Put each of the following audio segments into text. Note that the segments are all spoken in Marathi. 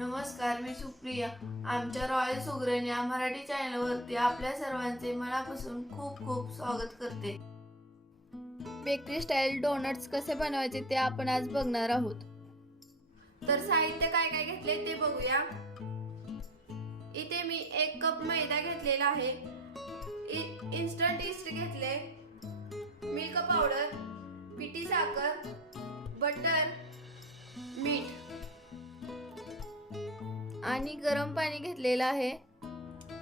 नमस्कार, मी सुप्रिया. आमच्या रॉयल सुगरण या मराठी चॅनलवरती आपल्या सर्वांचे मनापासून खूप खूप स्वागत करते. बेकरी स्टाईल डोनट्स कसे बनवायचे ते आपण आज बघणार आहोत. तर साहित्य काय काय घेतले ते बघूया. इथे मी 1 कप मैदा घेतलेला आहे. इन्स्टंट ईस्ट घेतले, मिल्क पावडर, पिठी साखर, बटर, मीठ आणि गरम पाणी घेतलेलं आहे.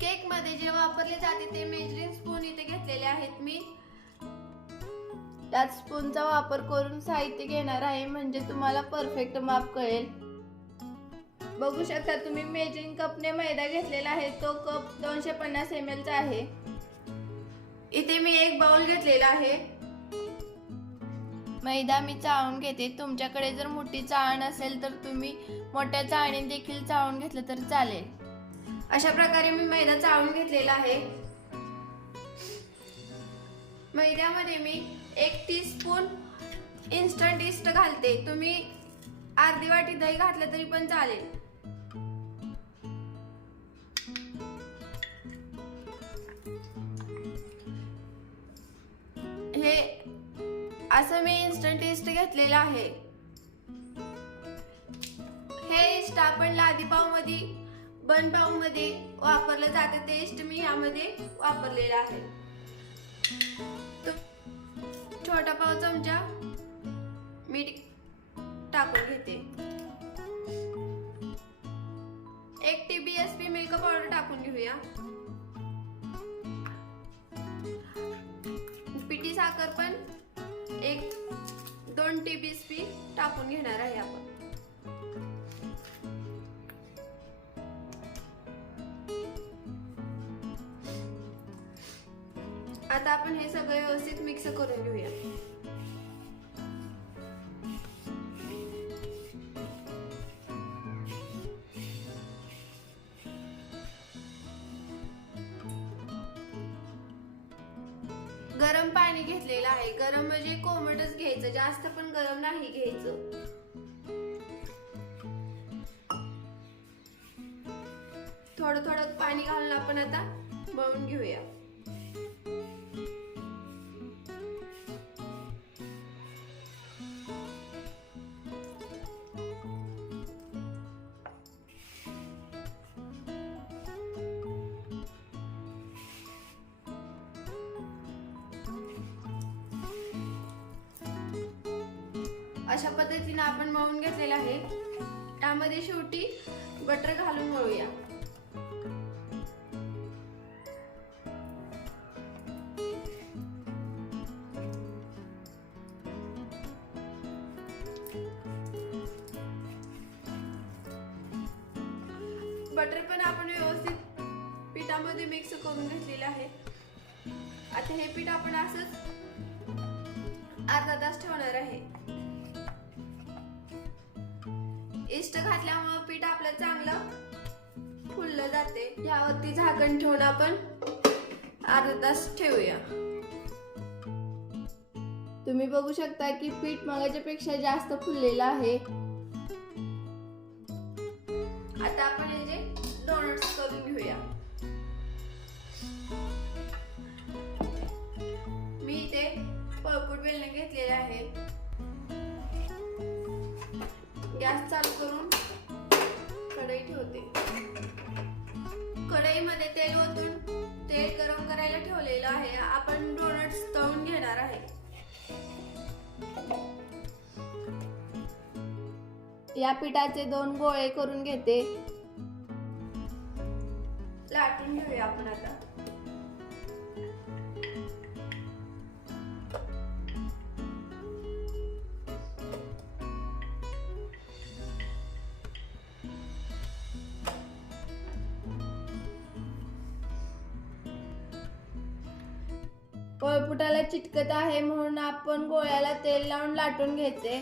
केक मध्ये जे वापरले जाते ते मेजरिंग स्पून इथे घेतलेले आहेत. मी त्यात स्पूनचा वापर करून साहित्य घेणार आहे, म्हणजे तुम्हाला परफेक्ट माप कळेल. बघू शकता तुम्ही मेजरिंग कपने मैदा घेतलेला आहे. तो कप 250 ml चा आहे. इथे मी 1 बाउल घेतलेला आहे. मैदा मी चाळून घेते. तुमच्याकडे जर मोठी चाळण असेल तर तुम्ही मोठ्या चाळणीने देखील चाळून घेतलं तर चालेल. अशा प्रकारे मी मैदा चाळून घेतलेला आहे. मैद्यामध्ये मी 1 टीस्पून इन्स्टंट ईस्ट घालते. तुम्ही अर्धी वाटी दही घातलं तरी पण चालेल. हे असं मी इन्स्टंट ईस्ट घेतलेलं आहे. हे ईस्ट आपण लादी पाव मध्ये, बन पाव मध्ये वापरलं जाते. ते ईस्ट मी यामध्ये वापरलेलं आहे. छोटा पाव चमचा मीठ टाकून घेते. 1 TBSP मिल्क पावडर टाकून घेऊया. पिठी साखर पण 1-2 TBSP टाकून घेणार आहे आपण. आता आपण हे सगळं व्यवस्थित मिक्स करून घेऊया. गरम पाणी घेतलेलं आहे. गरम म्हणजे कोमटच घ्यायचं, जास्त पण गरम नाही घ्यायचं. थोडं थोडं पाणी घालून आपण आता मळून घेऊया. अशा पद्धतीने आपण मळून घेतलेलं आहे. त्यामध्ये शेवटी बटर घालून मळूया. बटर पण आपण व्यवस्थित पिठामध्ये मिक्स करून घेतलेलं आहे. आता हे पीठ आपण असंच अर्धा तास ठेवणार आहे. ईस्ट घातल्यामुळे पीठ आपलं चांगलं फुललं जाते. यावरती झाकण ठेवून आपण अर्धा तास ठेवूया. तुम्ही बघू शकता की पीठ मगाच्या पेक्षा जास्त फुललेलं आहे. आता आपण हे जे डोनट्स करून घेऊया. मी इथे पळपूट बेलणे घेतलेले आहे. गॅस चालू करून कढई ठेवते. कढईमध्ये तेल ओतून तेल गरम करायला ठेवलेलं आहे. आपण डोनट्स तळून घेणार आहे. या पिठाचे 2 गोळे करून घेते. लाटून घेऊया आपण आता. पळपुटाला चिटकत आहे म्हणून आपण गोळ्याला तेल लावून लाटून घ्यायचे.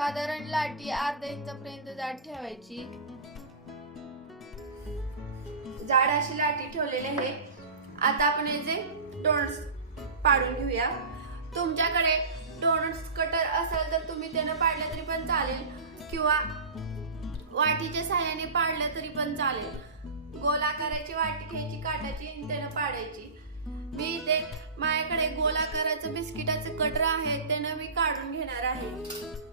साधारण लाटी अर्धा इंचापर्यंत जाड ठेवायची. जाड अशी लाटी ठेवलेली आहे. आता आपण याचे डोनट्स पाडून घेऊया. तुमच्याकडे डोनट्स कटर असेल तर तुम्ही त्यानं पाडलं तरी पण चालेल किंवा वाटीच्या साह्याने पाडलं तरी पण चालेल. गोल आकाराची वाटी घ्यायची काटाची आणि त्यानं पाडायची. मी इथे माझ्याकडे गोल आकाराचं बिस्किटाचं कटर आहे, त्यानं मी काढून घेणार आहे.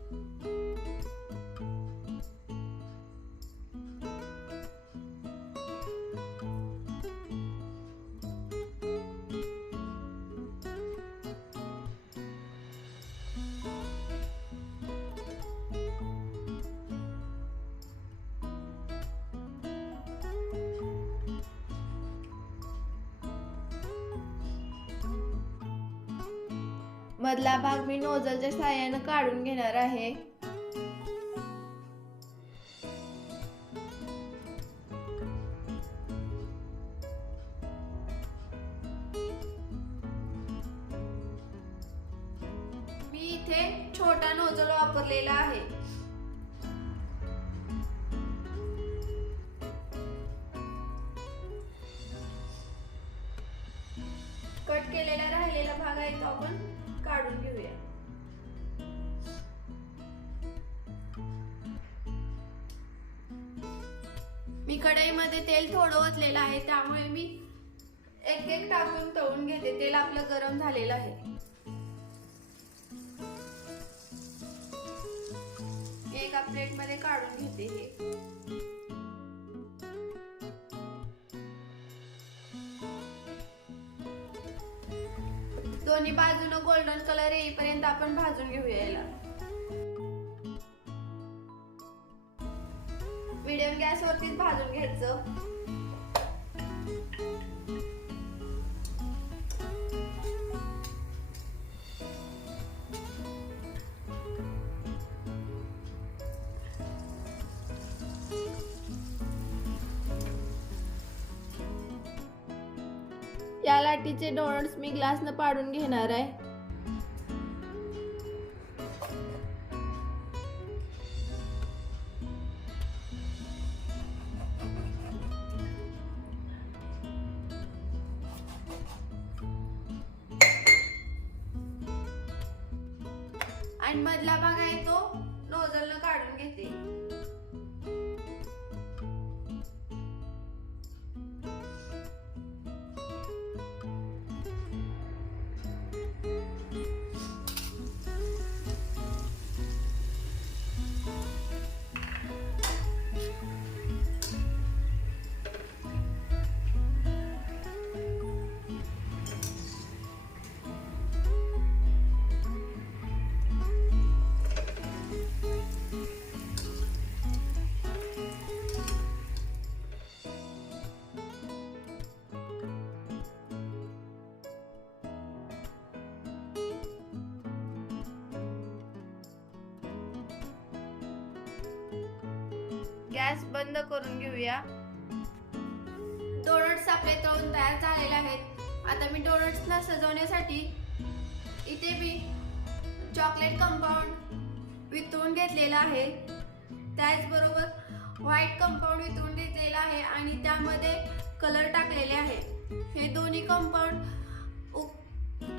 मधला भाग मी नोझलच्या साहाय्याने काढून घेणार आहे. मी इथे छोटा नोझल वापरलेला आहे. कट केलेला राहिलेला भाग आहे तो आपण काढून घेऊया. मी कढईमध्ये तेल थोडं ओतलेलं आहे, त्यामुळे मी एक एक टाकून तळून घेते. तेल आपलं गरम झालेलं आहे. एका प्लेट मध्ये काढून घेते हे. दोन्ही बाजूनं गोल्डन कलर येईपर्यंत आपण भाजून घेऊया याला. मीडियम गॅसवरतीच भाजून घ्यायचं. या लाटीचे डोनट्स मी ग्लासनं पाडून घेणार आहे. आणि मधला भाग आहे तो नोझलनं काढून घेते. गॅस बंद करून घेऊया. डोनट्स आपले तळून तयार झालेले आहेत. आता मी डोनट्सना सजवण्यासाठी इथे मी चॉकलेट कंपाऊंड वितळून घेतलेला आहे. त्याचबरोबर व्हाईट कंपाऊंड वितळून घेतलेला आहे आणि त्यामध्ये कलर टाकलेले आहे. हे दोन्ही कंपाऊंड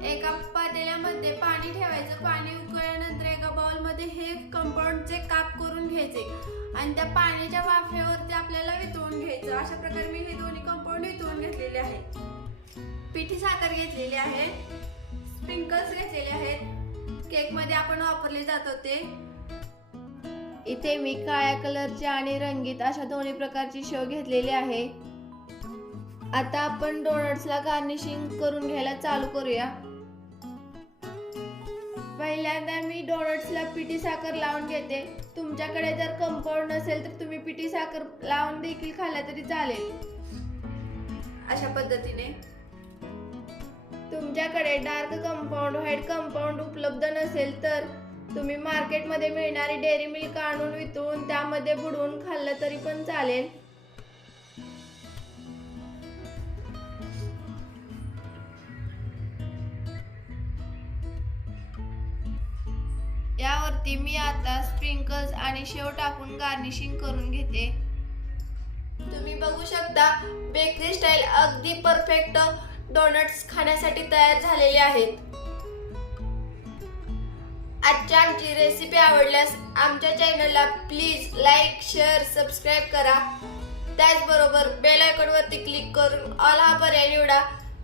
एका पातेल्यामध्ये पाणी ठेवायचं. पाणी उकळल्यानंतर एका बाउलमध्ये हे कंपाऊंडचे काप करून घ्यायचे आणि त्या पाण्याच्या वाफेवरती आपल्याला वितळून घ्यायचं. अशा प्रकारे मी हे दोन्ही कंपाऊंड वितळून घेतलेले आहे. पिठी साखर घेतलेली आहे. स्प्रिंकल्स घेतलेले आहेत. केक मध्ये आपण वापरले जात होते. इथे मी काळ्या कलरचे आणि रंगीत अशा दोन्ही प्रकारची शेव घेतलेली आहे. आता आपण डोनट्सला गार्निशिंग करून घ्यायला चालू करूया. पहिल्यांदा मी डोनट्सला पिठी साखर लावून घेते. तुमच्याकडे जर कंपाऊंड नसेल तर तुम्ही पिठी साखर लावून देखील खाल्ला तरी चालेल. अशा पद्धतीने तुमच्याकडे डार्क कंपाऊंड व्हाईट कंपाऊंड उपलब्ध नसेल तर तुम्ही मार्केटमध्ये मिळणारी डेअरी मिल्क आणून वितळून त्यामध्ये बुडवून खाल्लं तरी पण चालेल. यावर वरती मी आता स्प्रिंकल्स आणि शेव टाकून गार्निशिंग करून घेते. तुम्ही बघू शकता बेकरी स्टाईल अगदी परफेक्ट डोनट्स खाण्यासाठी तयार झालेले आहेत. आजची आमची रेसिपी आवडल्यास आमच्या चॅनलला प्लीज लाईक, शेअर, सबस्क्राईब करा. त्याचबरोबर बेल आयकॉनवरती क्लिक करून ऑल हा पर्याय निवडा,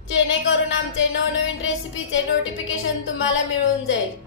जेणेकरून आमचे नवनवीन रेसिपीचे नोटिफिकेशन तुम्हाला मिळून जाईल.